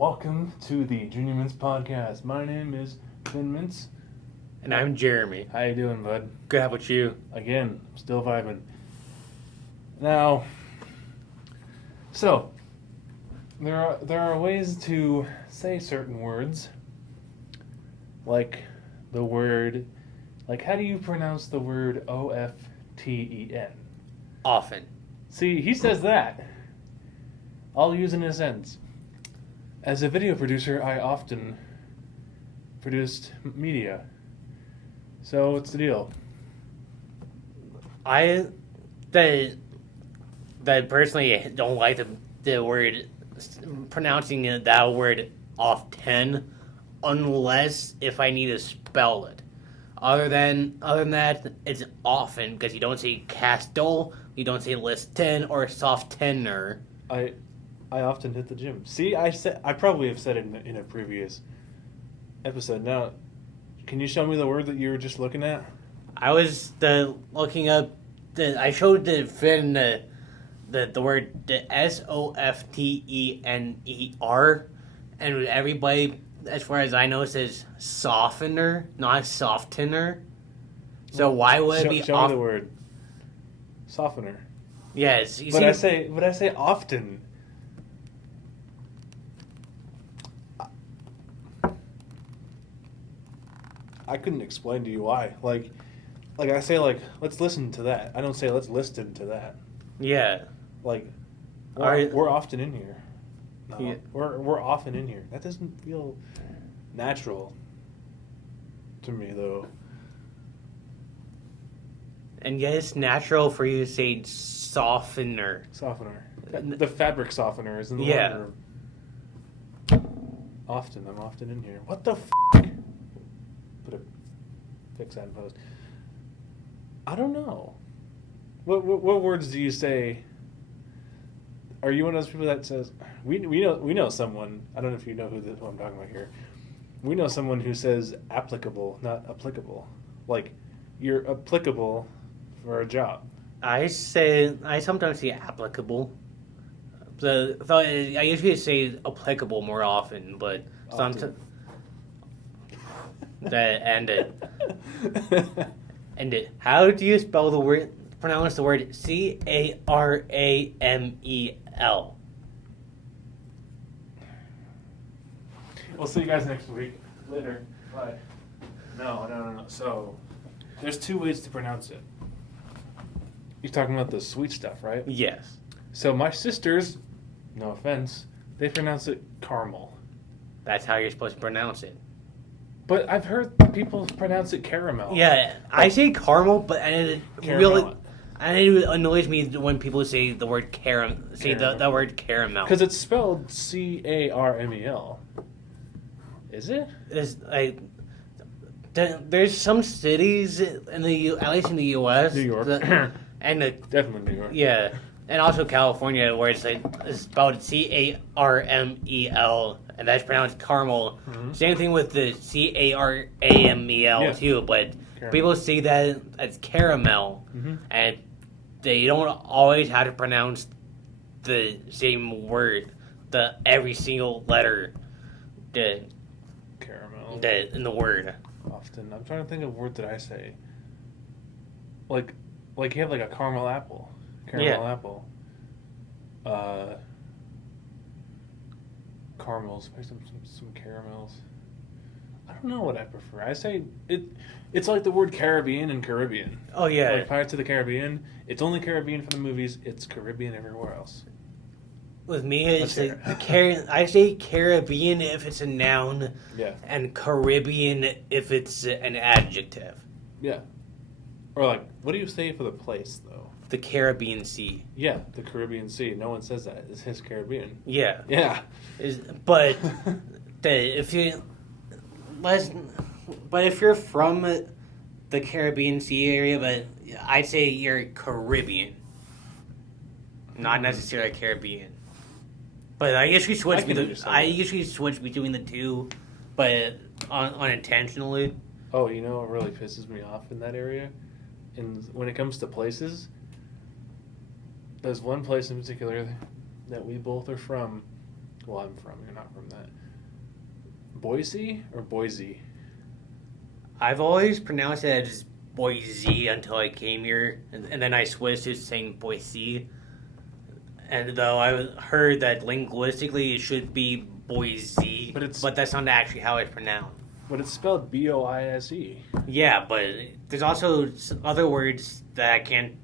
Welcome to the Junior Mints podcast. My name is Finnmints. And I'm Jeremy. How you doing, bud? Good, how about you? Again, still vibing. Now, so there are ways to say certain words, like the word, like how do you pronounce the word OFTEN? Often. See, he says that. I'll use in a sentence. As a video producer, I often produced media. So what's the deal? I personally don't like the word pronouncing that word often, unless if I need to spell it. Other than that, it's often because you don't say castle, you don't say listen or soft tenor. I often hit the gym. See, I probably have said it in a previous episode. Now, can you show me the word that you were just looking at? I was looking up. I showed the Finn the word the SOFTENER, and everybody, as far as I know, says softener, not softener. So why would it be? Show me the word. Softener. Yes, But I say often. I couldn't explain to you why. Like I say, let's listen to that. I don't say let's listen to that. Yeah. Like, we're often in here. No, Yeah. we're often in here. That doesn't feel natural to me, though. And yet it's natural for you to say softener. Softener. The fabric softener is in the Yeah. laundry room. Often. I'm often in here. What the f***? Fix that in post. I don't know. What words do you say? Are you one of those people that says we know someone? I don't know if you know who I'm talking about here. We know someone who says applicable, not applicable. Like you're applicable for a job. I sometimes say applicable. I usually say applicable more often, but sometimes. How do you pronounce the word CARAMEL? We'll see you guys next week. Later. Bye. No. So, there's two ways to pronounce it. You're talking about the sweet stuff, right? Yes. So my sisters, no offense, they pronounce it caramel. That's how you're supposed to pronounce it. But I've heard people pronounce it caramel. Yeah, I say caramel, but it annoys me when people say the word the word caramel. Because it's spelled CARMEL. Is it? It's like there's some cities at least in the U.S. New York. Definitely New York. Yeah, and also California, where it's spelled CARMEL, and that's pronounced caramel. Mm-hmm. Same thing with the CARAMEL too, but caramel. People say that as caramel, mm-hmm. and they don't always have to pronounce the same word, every single letter, caramel in the word. Often, I'm trying to think of a word that I say. Like you have like a caramel apple. Apple. Caramels, some caramels. I don't know what I prefer. I say it's like the word Caribbean and Caribbean. Oh yeah. Like Pirates of the Caribbean. It's only Caribbean for the movies. It's Caribbean everywhere else. With me, it's I say Caribbean if it's a noun. Yeah. And Caribbean if it's an adjective. Yeah. Or like, what do you say for the place though? The Caribbean Sea. Yeah, the Caribbean Sea. No one says that. It's his Caribbean. Yeah. Yeah. But if you're from the Caribbean Sea area, but I'd say you're Caribbean, not necessarily Caribbean. But I usually switch between the two, but unintentionally. Oh, you know what really pisses me off in that area? And when it comes to places, there's one place in particular that we both are from Well, I'm from. You're not from that. Boise or Boise? I've always pronounced it as Boise until I came here, and then I switched to saying Boise. And though I heard that linguistically it should be Boise, but that's not actually how it's pronounced. But it's spelled Boise. Yeah, but there's also other words that I can't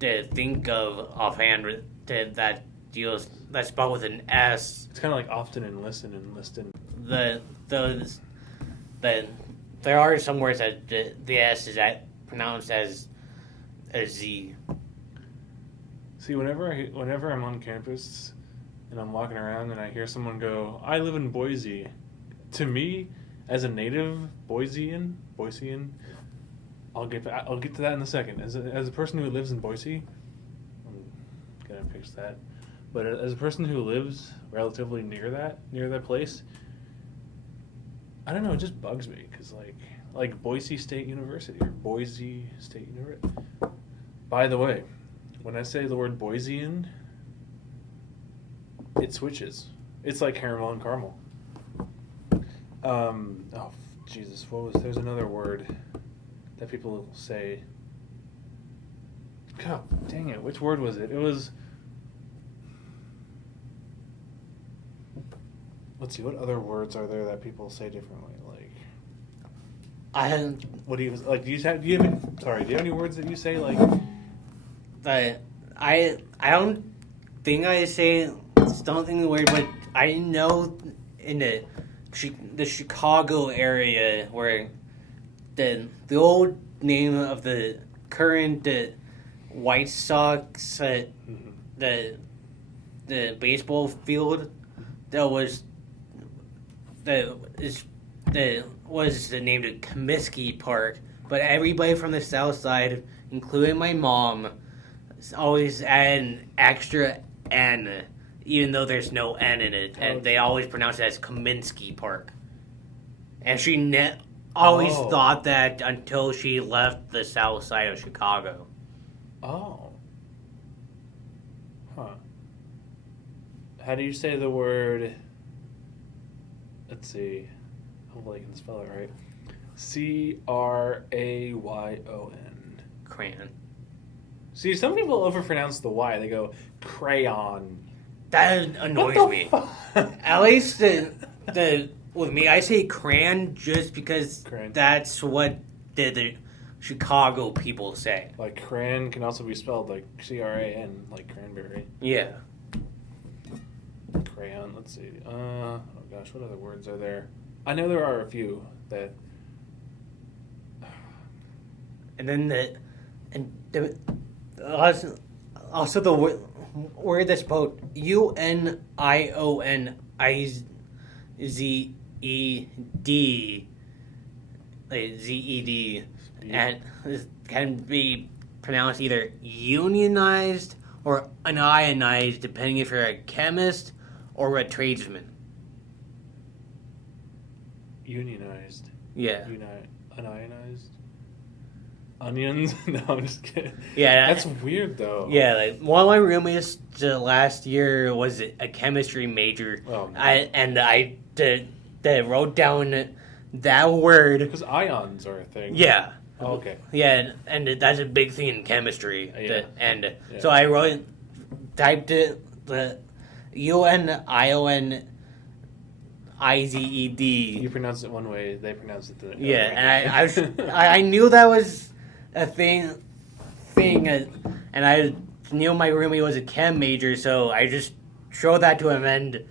think of offhand that's spelled with an S. It's kind of like often and listen and listen. There are some words that the S is pronounced as a Z. See, whenever I'm on campus and I'm walking around and I hear someone go, "I live in Boise," to me, as a native Boisean, I'll get to that in a second. As a person who lives in Boise, I'm gonna fix that. But as a person who lives relatively near that place, I don't know. It just bugs me because like Boise State University or Boise State University. By the way, when I say the word Boisean, it switches. It's like caramel and caramel. Oh, Jesus, there's another word that people say. God dang it, which word was it? It was, let's see, what other words are there that people say differently? What do you, like, do you have any words that you say, like? I don't think I say, don't think the word, but I know in the Chicago area where the old name of the current White Sox the baseball field that was named Comiskey Park, but everybody from the south side, including my mom, always add an extra N, even though there's no N in it, and they always pronounce it as Kaminsky Park. And she always thought that until she left the south side of Chicago. Oh. Huh. How do you say the word, let's see, hopefully I can spell it right, Crayon. Crayon. See, some people overpronounce the Y. They go crayon. That annoys me. At least with me, I say crayon just because that's what the Chicago people say. Like crayon can also be spelled like CRAN, like cranberry. Yeah. Crayon. Let's see. Oh gosh, what other words are there? I know there are a few that. And then also the word that's spelled UNIONIZED, like ZED, and this can be pronounced either unionized or unionized, depending if you're a chemist or a tradesman. Unionized. Yeah. Unionized. Onions? No, I'm just kidding. Yeah, that's weird though. Yeah, like one of my roommates last year was a chemistry major. Oh, no. I wrote down that word because ions are a thing. Yeah. Oh, okay. Yeah, and that's a big thing in chemistry. Yeah. So I typed it the UNIONIZED. You pronounce it one way, they pronounce it the other way. Yeah, and I knew that was a thing, and I knew my roommate was a chem major, so I just showed that to him, and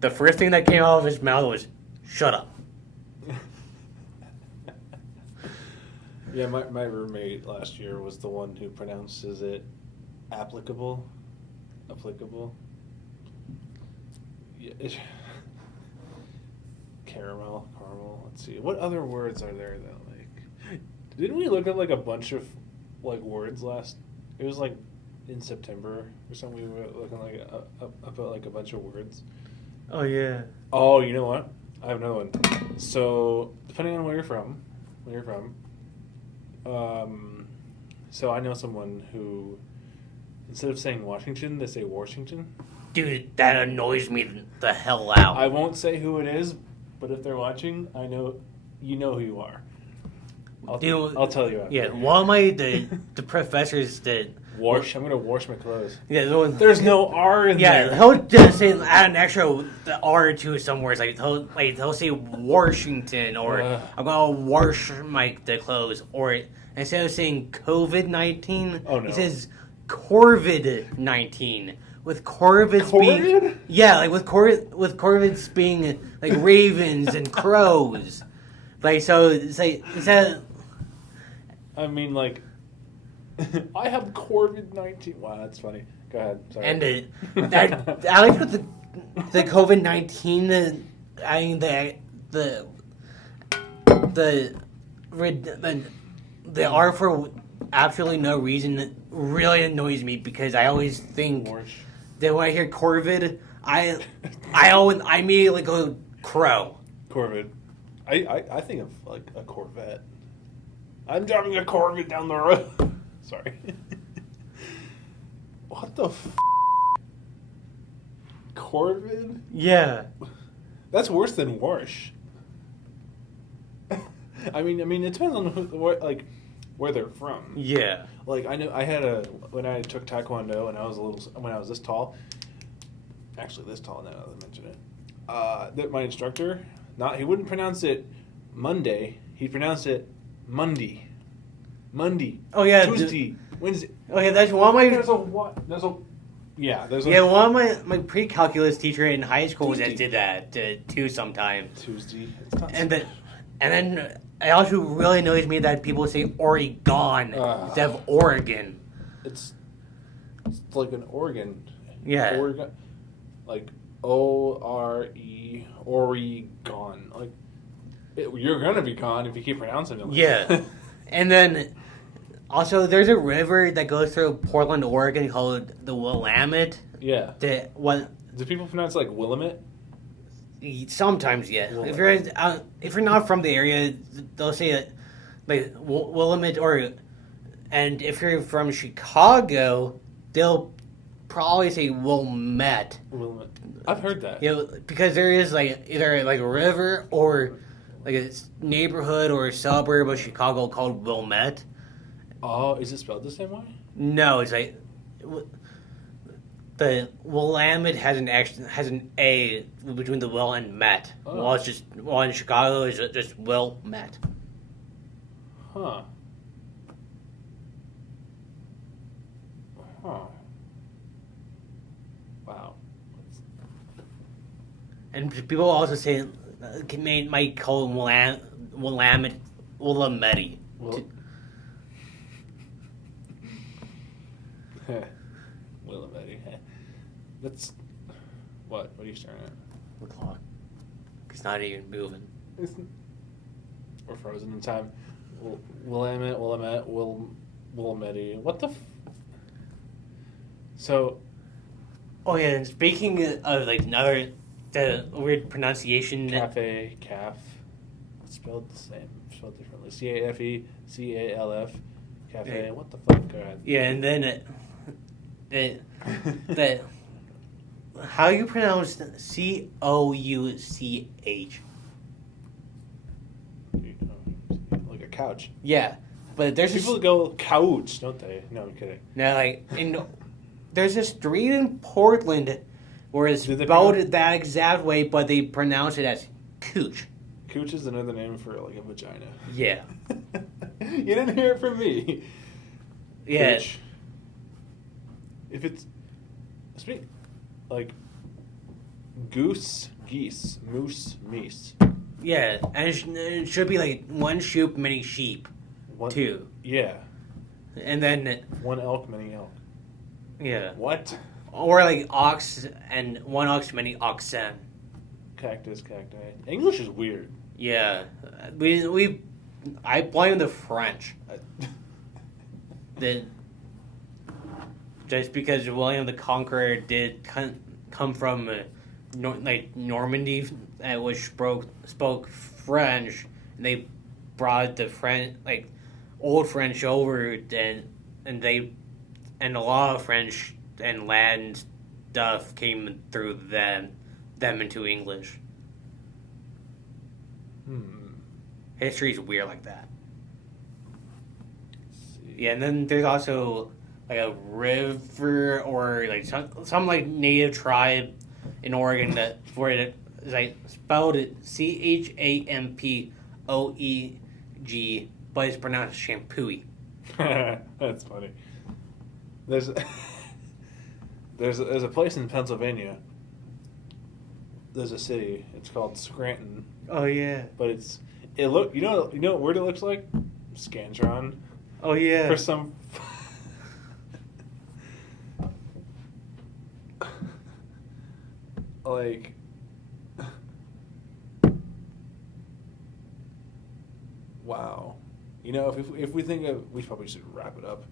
the first thing that came out of his mouth was, "Shut up." Yeah, my roommate last year was the one who pronounces it applicable. Yeah, caramel. Let's see. What other words are there though? Like, didn't we look at like a bunch of like words last? It was like in September or something. We were looking like about like a bunch of words. Oh yeah. Oh, you know what? I have another one. So depending on where you're from. So I know someone who Instead of saying Washington, they say Washington. Dude, that annoys me the hell out. I won't say who it is, but if they're watching, I know you know who you are. I'll tell you after. Yeah, one of my the professors that I'm gonna wash my clothes. yeah, There's no R in yeah, there. he'll just say add an extra the R to somewhere. It's like he'll say Washington or I'm gonna wash the clothes, or instead of saying COVID-19, Oh, no. he says Corvid-19. With corvids being Corvid? yeah, like with corvids being like ravens and crows, like so it's like instead. I mean, like, I have COVID-19. Wow, that's funny. Go ahead. Sorry. And I like what the COVID-19. I mean the R for absolutely no reason really annoys me because I always think that when I hear Corvid, I immediately go crow. Corvid. I think of like a Corvette. I'm driving a Corvette down the road. Sorry. What the Corvid? Yeah. That's worse than Warsh. I mean, it depends on where they're from. Yeah. Like when I took Taekwondo and when I was this tall. Actually, this tall now that I mention it. That my instructor, he wouldn't pronounce it Monday. He'd pronounce it Monday. Oh yeah. Tuesday. Wednesday. Oh yeah, that's one of my. There's a. Yeah, one of my pre-calculus teacher in high school that did that too sometimes. Tuesday. And then it also really annoys me that people say Oregon instead of Oregon. It's like an organ. Yeah. Oregon, like O-R-E, Oregon. Like you're gonna be gone if you keep pronouncing it. Like Yeah. And then also there's a river that goes through Portland, Oregon called the Willamette. Yeah. Do people pronounce it like Willamette? Sometimes, yeah. Willamette. If you're not from the area, they'll say it like Willamette, and if you're from Chicago, they'll probably say Wilmette. Willamette. I've heard that. Yeah, because there is like either like a river or like a neighborhood or a suburb of Chicago called Wilmette. Oh, is it spelled the same way? No, it's like the Willamette has an A between the Will and Met. Oh. While in Chicago it's just Wilmette. Huh. Wow. And people also say might call it Willamette. Well, Willamette. That's what? What are you staring at? The clock. It's not even moving. We're frozen in time. Willamette. What the? So. Oh yeah, and speaking of like the weird pronunciation. Cafe, calf. It's spelled the same. Spelled differently. C-A-F-E, C-A-L-F. Cafe. Yeah. What the fuck? Go ahead. Yeah, and then that how you pronounce C-O-U-C-H? Like a couch. Yeah, but there's People go couch, don't they? No, I'm kidding. now like there's a street in Portland where it's Do they spelled pronounce- that exact way, but they pronounce it as cooch. Cooch is another name for like a vagina. Yeah. You didn't hear it from me. Yeah. Cooch. If it's like goose, geese, moose, meese. Yeah, and it should be like one shoop, many sheep, too. Yeah. And then One elk, many elk. yeah, What? or like ox and one ox, many oxen. Cactus, cacti. English is weird. Yeah, I blame the French. That just because William the Conqueror did come from Normandy, which spoke French, and they brought the French old French over, and they and a lot of French and Latin stuff came through them into English. History's weird like that. Yeah, and then there's also like a river or like some like native tribe in Oregon that where it is like spelled it Champoeg, but it's pronounced shampooey. That's funny. There's a place in Pennsylvania. There's a city. It's called Scranton. Oh yeah. But you know what word it looks like? Scantron. Oh yeah. For some like wow. You know, if we think of, we probably should wrap it up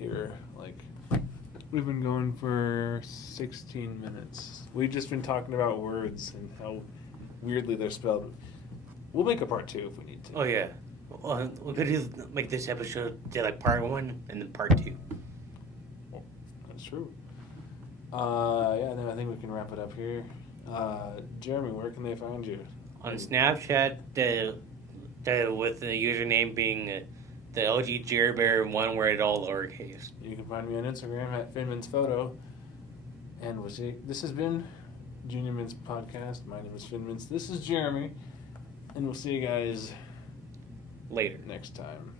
here. Like, we've been going for 16 minutes. We've just been talking about words and how weirdly they're spelled. We'll make a part 2 if we need to. Oh yeah. Well, we could do like this episode, like part 1 and then part 2. That's true. Yeah, then I think we can wrap it up here. Jeremy, where can they find you? On Snapchat, with the username being the LG Jerbear, one word, all lowercase. You can find me on Instagram at Finnmints Photo. And we'll see. This has been Junior Mints Podcast. My name is Finnmints. This is Jeremy. And we'll see you guys later next time.